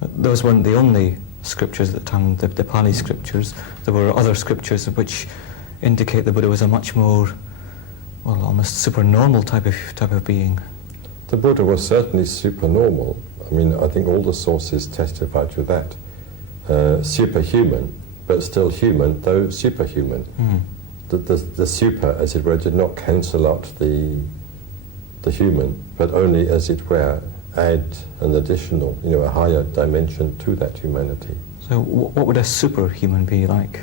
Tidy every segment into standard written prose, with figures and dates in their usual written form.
Those weren't the only scriptures at the time, the Pali scriptures. There were other scriptures which indicate the Buddha was a much more, well, almost supernormal type of being. The Buddha was certainly supernormal. I mean, I think all the sources testify to that. Superhuman, but still human, though superhuman. The super, as it were, did not cancel out the human, but only, as it were, add an additional, a higher dimension to that humanity. So what would a superhuman be like?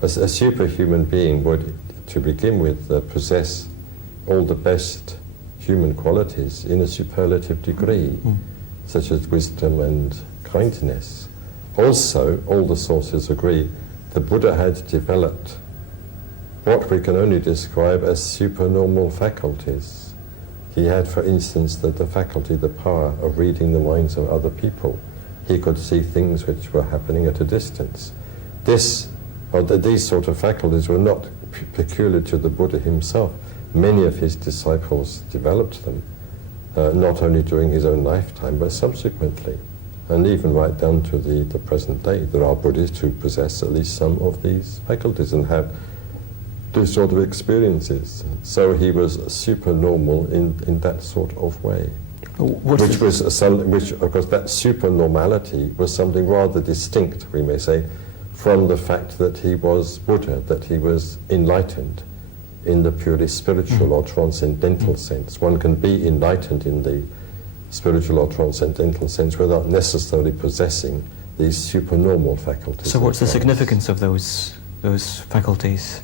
A superhuman being would, to begin with, possess all the best human qualities in a superlative degree, such as wisdom and kindness. Also, all the sources agree, the Buddha had developed what we can only describe as supernormal faculties. He had, for instance, the faculty, the power of reading the minds of other people. He could see things which were happening at a distance. These sort of faculties were not peculiar to the Buddha himself. Many of his disciples developed them, not only during his own lifetime, but subsequently. And even right down to the present day, there are Buddhists who possess at least some of these faculties and have these sort of experiences. So he was supernormal in that sort of way. Which, of course, that supernormality was something rather distinct, we may say, from the fact that he was Buddha, that he was enlightened in the purely spiritual or transcendental sense. One can be enlightened in the spiritual or transcendental sense without necessarily possessing these supernormal faculties. So what's the significance of those faculties?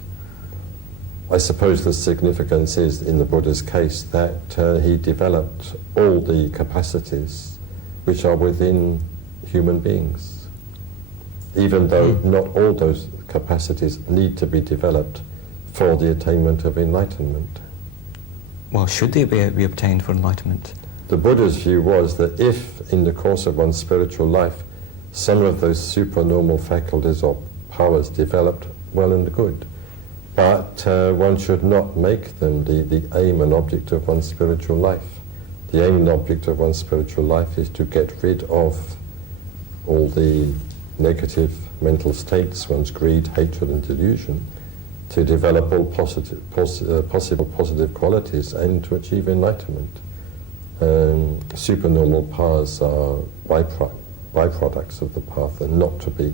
I suppose the significance is, in the Buddha's case, that he developed all the capacities which are within human beings, even though not all those capacities need to be developed for the attainment of enlightenment. Well, should they be obtained for enlightenment? The Buddha's view was that if, in the course of one's spiritual life, some of those supernormal faculties or powers developed, well and good. But one should not make them the aim and object of one's spiritual life. The aim and object of one's spiritual life is to get rid of all the negative mental states, one's greed, hatred and delusion, to develop all possible positive qualities and to achieve enlightenment. Supernormal powers are byproducts of the path and not to be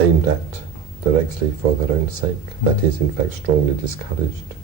aimed at directly for their own sake. That is, in fact, strongly discouraged.